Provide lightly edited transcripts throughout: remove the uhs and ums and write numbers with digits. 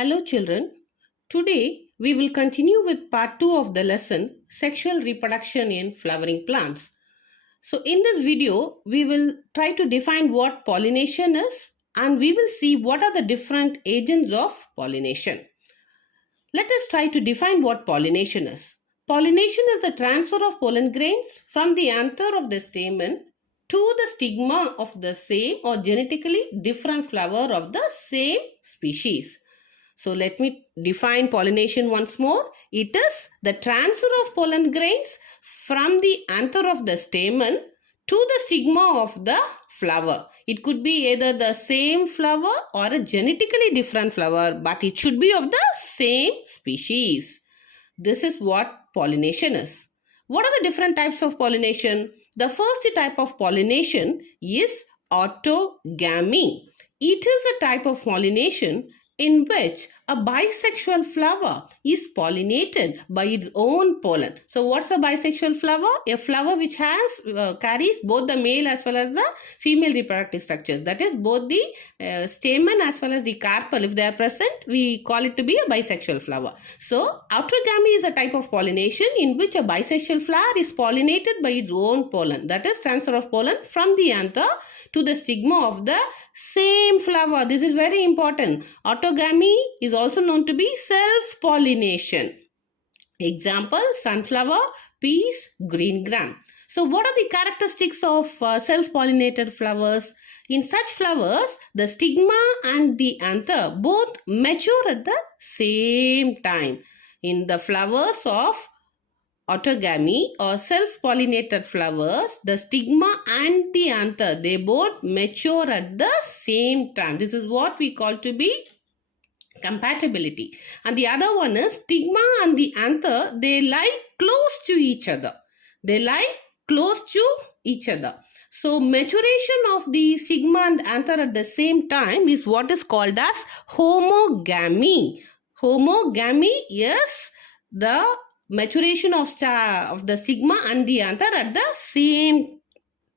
Hello children, today we will continue with part 2 of the lesson Sexual Reproduction in Flowering Plants. So in this video we will try to define what pollination is and we will see what are the different agents of pollination. Let us try to define what pollination is. Pollination is the transfer of pollen grains from the anther of the stamen to the stigma of the same or genetically different flower of the same species. So let me define pollination once more. It is the transfer of pollen grains from the anther of the stamen to the stigma of the flower. It could be either the same flower or a genetically different flower, but it should be of the same species. This is what pollination is. What are the different types of pollination? The first type of pollination is autogamy. It is a type of pollination in which a bisexual flower is pollinated by its own pollen. So what's a bisexual flower? A flower which carries both the male as well as the female reproductive structures. That is both the stamen as well as the carpel. If they are present, we call it to be a bisexual flower. So autogamy is a type of pollination in which a bisexual flower is pollinated by its own pollen. That is transfer of pollen from the anther to the stigma of the same flower. This is very important. Autogamy is also known to be self-pollination. Example, sunflower, peas, green gram. So what are the characteristics of self-pollinated flowers? In such flowers, the stigma and the anther both mature at the same time. In the flowers of autogamy or self-pollinated flowers, the stigma and the anther, they both mature at the same time. This is what we call to be compatibility. And the other one is stigma and the anther, they lie close to each other. So maturation of the stigma and anther at the same time is what is called as homogamy. Homogamy is the maturation of the stigma and the anther at the same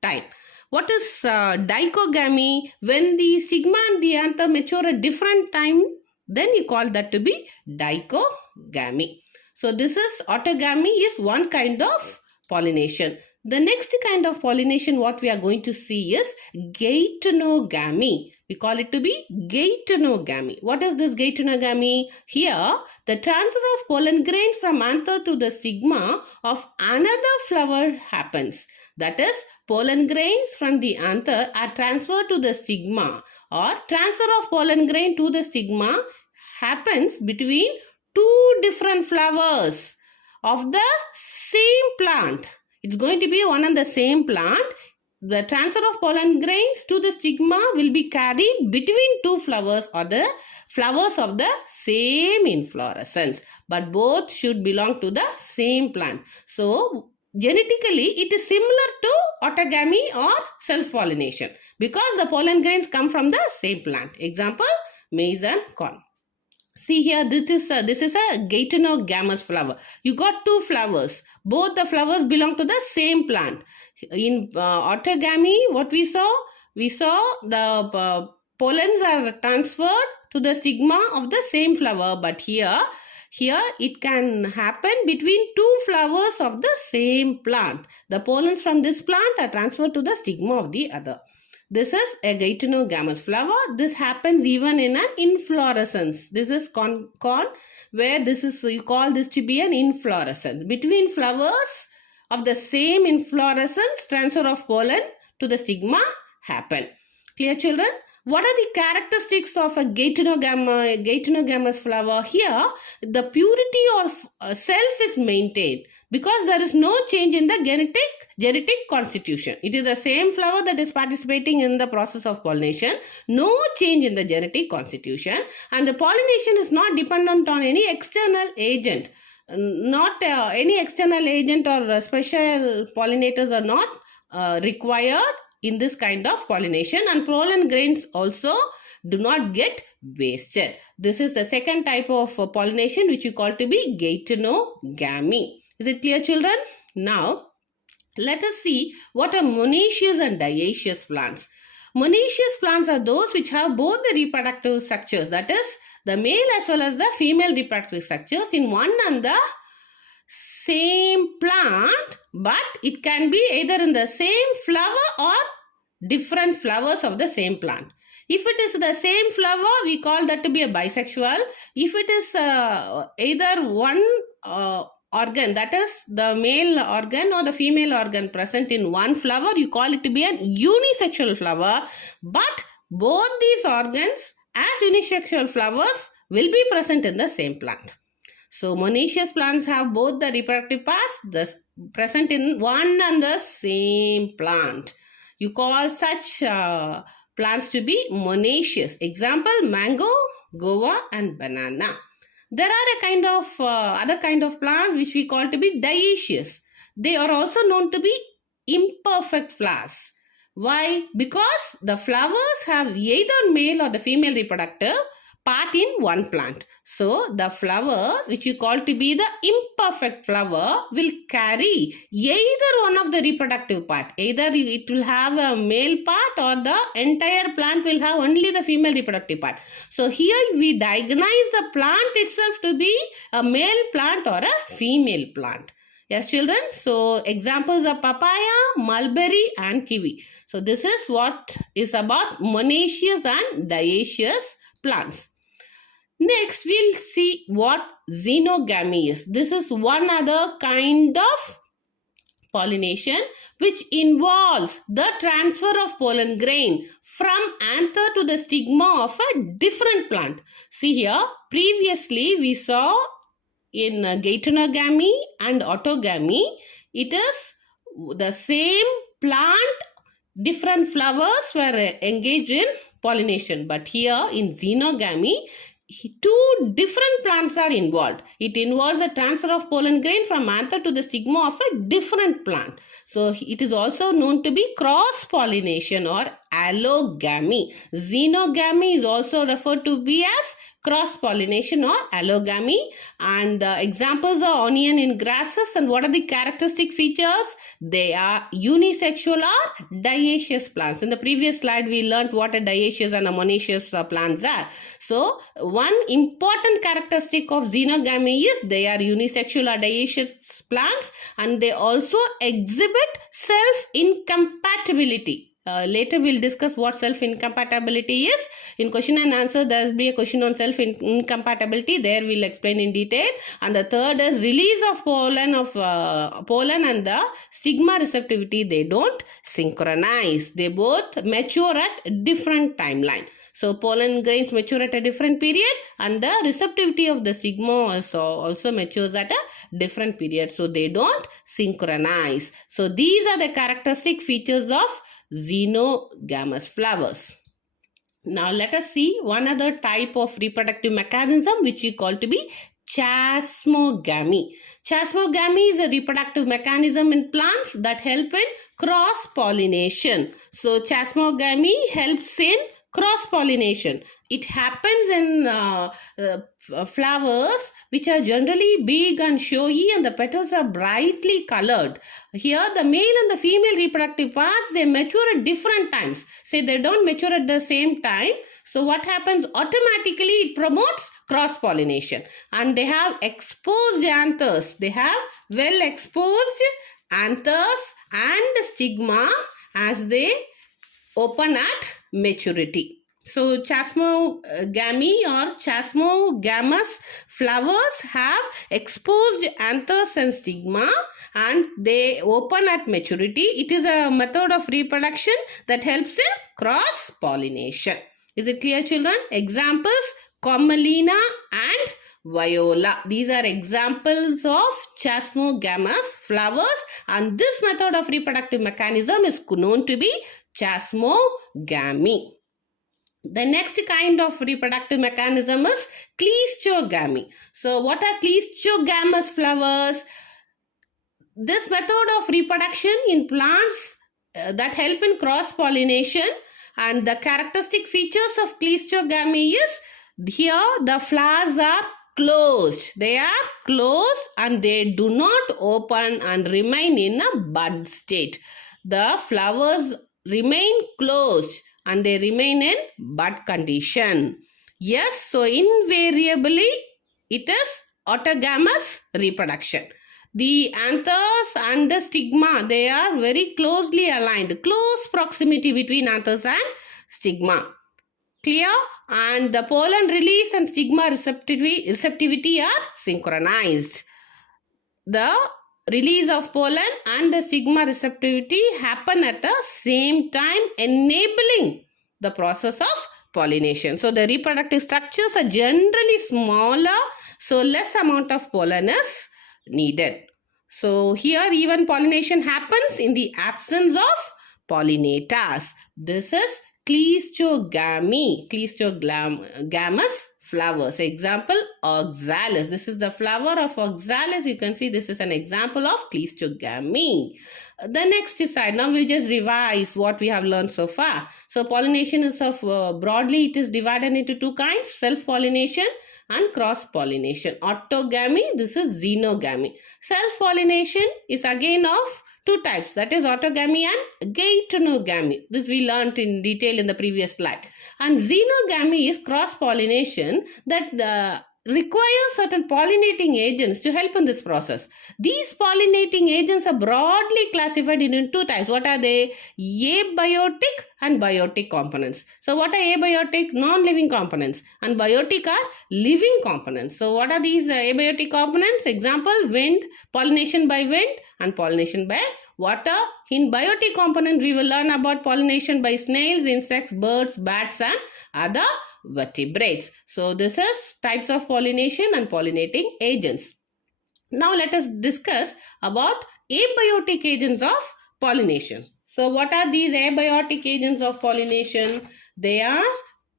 time. What is dichogamy? When the stigma and the anther mature at different time, then you call that to be dichogamy. So this is autogamy is one kind of pollination. The next kind of pollination what we are going to see is geitonogamy. We call it to be geitonogamy. What is this geitonogamy? Here, the transfer of pollen grains from anther to the stigma of another flower happens. That is, pollen grains from the anther are transferred to the stigma, or transfer of pollen grain to the stigma happens between two different flowers of the same plant. It's going to be one and the same plant. The transfer of pollen grains to the stigma will be carried between two flowers or the flowers of the same inflorescence. But both should belong to the same plant. So, genetically, it is similar to autogamy or self-pollination because the pollen grains come from the same plant. Example, maize and corn. See here, this is a gaetonogamous flower. You got two flowers. Both the flowers belong to the same plant. In autogamy, what we saw? We saw the pollens are transferred to the stigma of the same flower. But here it can happen between two flowers of the same plant. The pollens from this plant are transferred to the stigma of the other. This is a gaetonogamous flower. This happens even in an inflorescence. This is corn where you call this to be an inflorescence. Between flowers of the same inflorescence, transfer of pollen to the stigma happen. Clear, children? What are the characteristics of a gaetonogamous flower? Here, the purity of self is maintained because there is no change in the genetic constitution. It is the same flower that is participating in the process of pollination. No change in the genetic constitution, and the pollination is not dependent on any external agent. Any external agent or special pollinators are not required in this kind of pollination, and pollen grains also do not get wasted. This is the second type of pollination which you call to be gaetonogamy. Is it clear, children? Now, let us see what are monoecious and dioecious plants. Monoecious plants are those which have both the reproductive structures, that is, the male as well as the female reproductive structures in one and the same plant, but it can be either in the same flower or different flowers of the same plant. If it is the same flower, we call that to be a bisexual. If it is either one organ, that is the male organ or the female organ present in one flower, you call it to be a unisexual flower. But both these organs as unisexual flowers will be present in the same plant. So monoecious plants have both the reproductive parts present in one and the same plant. You call such plants to be monoecious. Example, mango, guava and banana. There are a kind of other kind of plant which we call to be dioecious. They are also known to be imperfect flowers. Why? Because the flowers have either male or the female reproductive part in one plant. So the flower which you call to be the imperfect flower will carry either one of the reproductive part. Either it will have a male part or the entire plant will have only the female reproductive part. So here we diagnose the plant itself to be a male plant or a female plant. Yes, children. So examples are papaya, mulberry and kiwi. So this is what is about monoecious and dioecious plants. Next, we'll see what xenogamy is. This is one other kind of pollination which involves the transfer of pollen grain from anther to the stigma of a different plant. See here, previously we saw in geitonogamy and autogamy, it is the same plant, different flowers were engaged in pollination. But here in xenogamy, two different plants are involved. It involves the transfer of pollen grain from anther to the stigma of a different plant. So it is also known to be cross-pollination or allogamy. Xenogamy is also referred to be as cross-pollination or allogamy. And examples are onion in grasses. And what are the characteristic features? They are unisexual or dioecious plants. In the previous slide, we learned what a dioecious and a monoecious plants are. So one important characteristic of xenogamy is they are unisexual or dioecious plants, and they also exhibit self-incompatibility. Later we'll discuss what self-incompatibility is. In question and answer, there will be a question on self-incompatibility. There we'll explain in detail. And the third is release of pollen and the stigma receptivity. They don't synchronize. They both mature at different timeline. So pollen grains mature at a different period, and the receptivity of the stigma also matures at a different period. So they don't synchronize. So these are the characteristic features of xenogamous flowers. Now let us see one other type of reproductive mechanism which we call to be chasmogamy. Chasmogamy is a reproductive mechanism in plants that help in cross-pollination. So chasmogamy helps in cross-pollination. It happens in flowers which are generally big and showy, and the petals are brightly colored. Here the male and the female reproductive parts, they mature at different times. Say they don't mature at the same time. So what happens? Automatically it promotes cross-pollination. And they have exposed anthers. They have well exposed anthers and stigma as they open at maturity. So chasmogamy or chasmogamous flowers have exposed anthers and stigma, and they open at maturity. It is a method of reproduction that helps in cross-pollination. Is it clear, children? Examples: Commelina and Viola. These are examples of chasmogamous flowers, and this method of reproductive mechanism is known to be chasmogamy. The next kind of reproductive mechanism is cleistogamy. So what are cleistogamous flowers? This method of reproduction in plants that help in cross-pollination, and the characteristic features of cleistogamy is here the flowers are closed. They are closed and they do not open and remain in a bud state. The flowers remain closed and they remain in bud condition. Yes, so invariably it is autogamous reproduction. The anthers and the stigma, they are very closely aligned. Close proximity between anthers and stigma. Clear? And the pollen release and stigma receptivity are synchronized. The release of pollen and the stigma receptivity happen at the same time, enabling the process of pollination. So the reproductive structures are generally smaller, so less amount of pollen is needed. So here even pollination happens in the absence of pollinators. This is cleistogamy flowers. Example, oxalis. This is the flower of oxalis. You can see this is an example of cleistogamy. The next slide. Now we just revise what we have learned so far. So pollination is of broadly it is divided into two kinds: self-pollination and cross-pollination. Autogamy, this is xenogamy. Self-pollination is again of two types, that is autogamy and geitonogamy. This we learnt in detail in the previous slide. And xenogamy is cross-pollination that requires certain pollinating agents to help in this process. These pollinating agents are broadly classified into two types. What are they? Abiotic and biotic components. So what are abiotic? Non-living components. And biotic are living components. So what are these abiotic components? Example, wind, pollination by wind and pollination by water. In biotic components, we will learn about pollination by snails, insects, birds, bats and other vertebrates. So this is types of pollination and pollinating agents. Now let us discuss about abiotic agents of pollination. So what are these abiotic agents of pollination? They are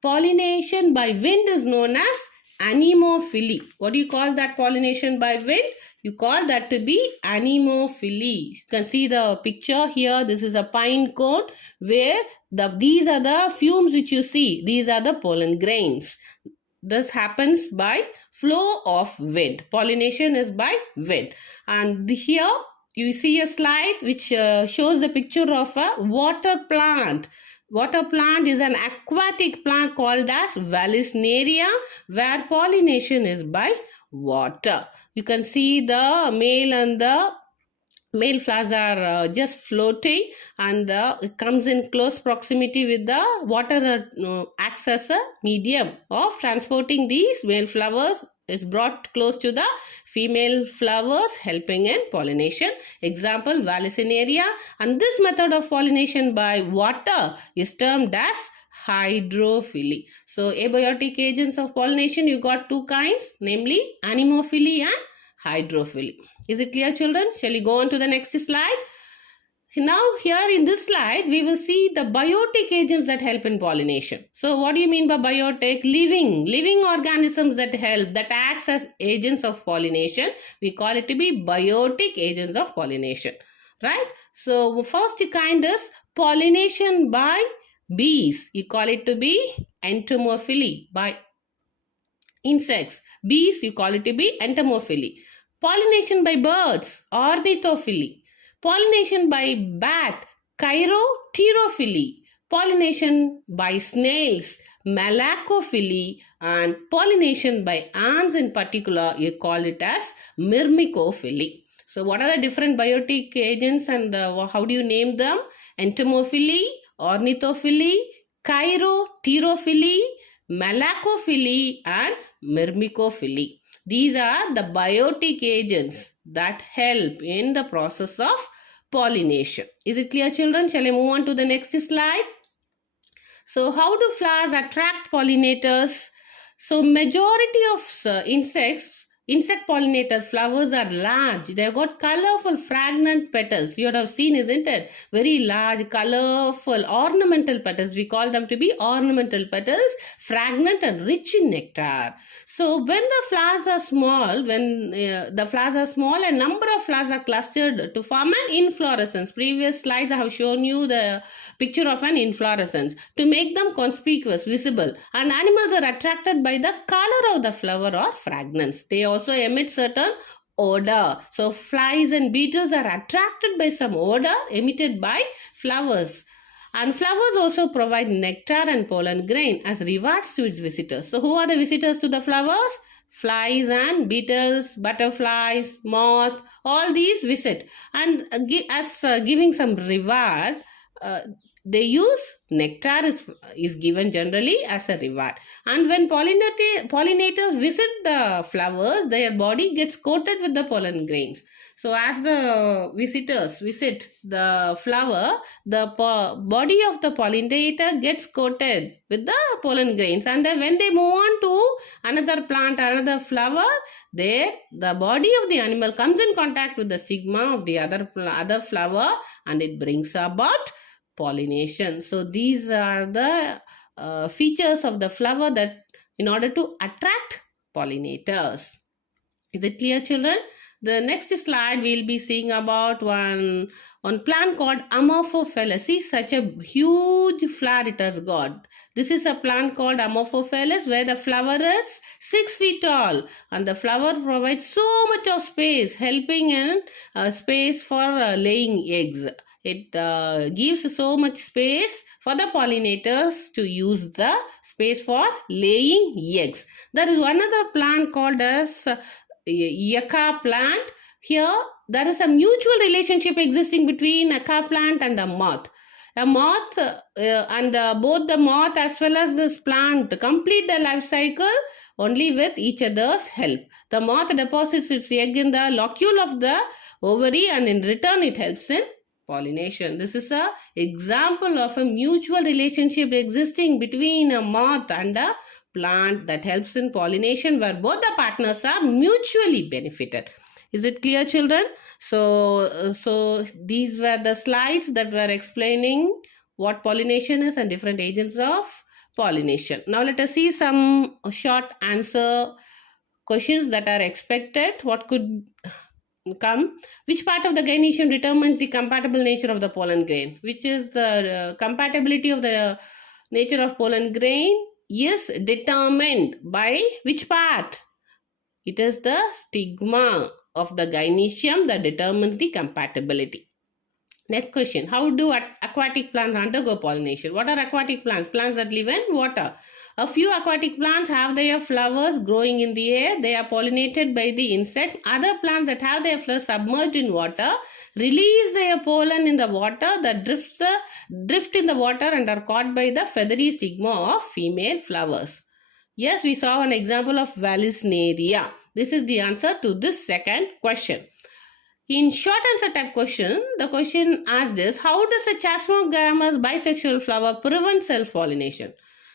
pollination by wind is known as anemophily. What do you call that pollination by wind? You call that to be anemophily. You can see the picture here. This is a pine cone where these are the fumes which you see. These are the pollen grains. This happens by flow of wind. Pollination is by wind. And here you see a slide which shows the picture of a water plant. Water plant is an aquatic plant called as Vallisneria, where pollination is by water. You can see the male and the male flowers are just floating, and it comes in close proximity with the water acts as a medium of transporting these male flowers. Is brought close to the female flowers, helping in pollination. Example, Vallisneria. And this method of pollination by water is termed as hydrophily. So abiotic agents of pollination, you got two kinds, namely anemophily and hydrophily. Is it clear, children? Shall we go on to the next slide? Now here in this slide, we will see the biotic agents that help in pollination. So what do you mean by biotic? Living organisms that help, that acts as agents of pollination. We call it to be biotic agents of pollination. Right? So first kind is pollination by bees. You call it to be entomophily. By insects, bees, you call it to be entomophily. Pollination by birds, ornithophily. Pollination by bat, chiropterophily. Pollination by snails, malacophily. And pollination by ants in particular, you call it as myrmecophily. So what are the different biotic agents and how do you name them? Entomophily, ornithophily, chiropterophily, malacophily and myrmecophily. These are the biotic agents that help in the process of pollination. Is it clear, children? Shall I move on to the next slide? So how do flowers attract pollinators? So majority of insect pollinator flowers are large. They have got colorful fragrant petals. You would have seen, isn't it? Very large, colorful, ornamental petals. We call them to be ornamental petals, fragrant and rich in nectar. So when the flowers are small, a number of flowers are clustered to form an inflorescence. Previous slides I have shown you the picture of an inflorescence to make them conspicuous, visible, and animals are attracted by the color of the flower or fragrance. They also emit certain odor. So flies and beetles are attracted by some odor emitted by flowers. And flowers also provide nectar and pollen grain as rewards to its visitors. So who are the visitors to the flowers? Flies and beetles, butterflies, moth, all these visit. And giving some reward, uh, they use nectar is given generally as a reward. And when pollinators visit the flowers, their body gets coated with the pollen grains. So as the visitors visit the flower, the body of the pollinator gets coated with the pollen grains, and then when they move on to another plant, another flower, there the body of the animal comes in contact with the stigma of the other flower, and it brings about pollination. So these are the features of the flower that in order to attract pollinators. Is it clear, children? The next slide we'll be seeing about one plant called Amorphophallus. See, such a huge flower it has got. This is a plant called Amorphophallus where the flower is 6 feet tall, and the flower provides so much of space, helping in space for laying eggs. It gives so much space for the pollinators to use the space for laying eggs. There is another plant called as yucca plant. Here there is a mutual relationship existing between a yucca plant and a moth. A moth and both the moth as well as this plant complete the life cycle only with each other's help. The moth deposits its egg in the locule of the ovary, and in return it helps in pollination. This is an example of a mutual relationship existing between a moth and a plant that helps in pollination, where both the partners are mutually benefited. Is it clear, children? So these were the slides that were explaining what pollination is and different agents of pollination. Now let us see some short answer questions that are expected. What could come? Which part of the gynoecium determines the compatible nature of the pollen grain? Which is the compatibility of the nature of pollen grain is determined by which part? It is the stigma of the gynoecium that determines the compatibility. Next question. How do aquatic plants undergo pollination? What are aquatic plants? Plants that live in water. A few aquatic plants have their flowers growing in the air. They are pollinated by the insects. Other plants that have their flowers submerged in water release their pollen in the water that drift in the water and are caught by the feathery stigma of female flowers. Yes, we saw an example of Vallisneria. This is the answer to this second question. In short answer type question, the question asks this: how does a chasmogamous bisexual flower prevent self-pollination?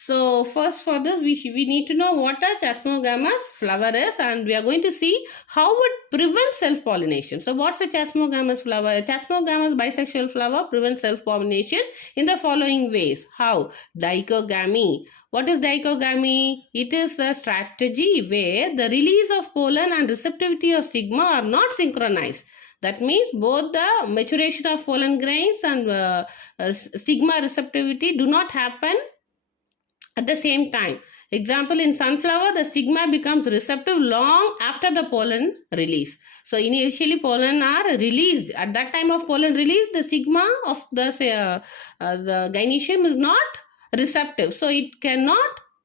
So first for this we need to know what a chasmogamous flower is, and we are going to see how it prevents self-pollination. So what's a chasmogamous flower? A chasmogamous bisexual flower prevents self-pollination in the following ways. How? Dichogamy. What is dichogamy? It is a strategy where the release of pollen and receptivity of stigma are not synchronized. That means both the maturation of pollen grains and stigma receptivity do not happen at the same time. Example, in sunflower, the stigma becomes receptive long after the pollen release. So initially pollen are released. At that time of pollen release, the stigma of the gynoecium is not receptive. So it cannot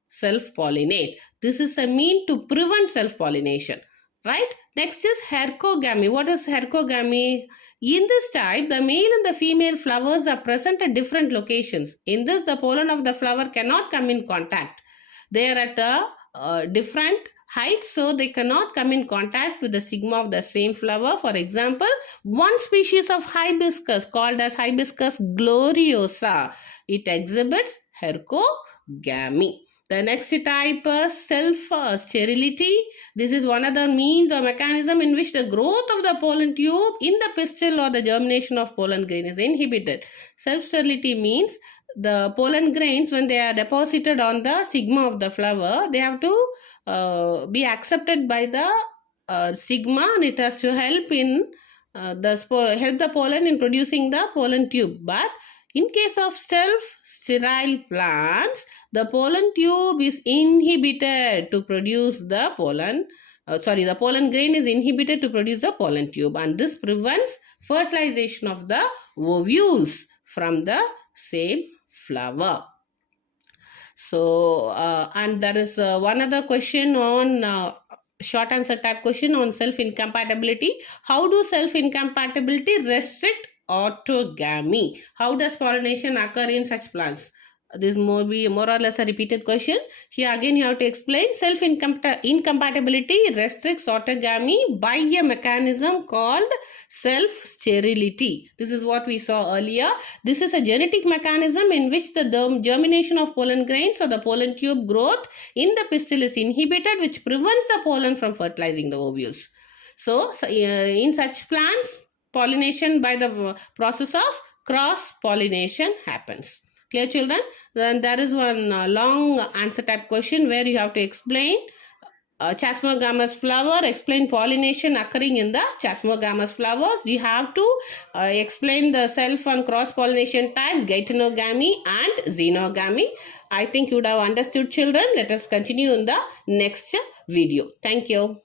self-pollinate. This is a mean to prevent self-pollination. Right? Next is hercogamy. What is hercogamy? In this type, the male and the female flowers are present at different locations. In this, the pollen of the flower cannot come in contact. They are at a different height, so they cannot come in contact with the stigma of the same flower. For example, one species of hibiscus called as Hibiscus gloriosa, it exhibits hercogamy. The next type is self-sterility. This is one of the means or mechanism in which the growth of the pollen tube in the pistil or the germination of pollen grain is inhibited. Self-sterility means the pollen grains, when they are deposited on the stigma of the flower, they have to be accepted by the stigma, and it has to help in help the pollen in producing the pollen tube. But in case of self-sterile plants, the pollen tube is inhibited to produce the pollen. The pollen grain is inhibited to produce the pollen tube, and this prevents fertilization of the ovules from the same flower. So, and there is one other question on short answer type question on self-incompatibility. How do self-incompatibility restrict autogamy? How does pollination occur in such plants? This may be more or less a repeated question. Here again you have to explain. Self-incompatibility restricts autogamy by a mechanism called self-sterility. This is what we saw earlier. This is a genetic mechanism in which the germination of pollen grains or the pollen tube growth in the pistil is inhibited, which prevents the pollen from fertilizing the ovules. So in such plants, pollination by the process of cross-pollination happens. Clear, children? Then there is one long answer type question where you have to explain chasmogamous flower, explain pollination occurring in the chasmogamous flowers. You have to explain the self and cross pollination types, geitonogamy and xenogamy. I think you would have understood, children. Let us continue in the next video. Thank you.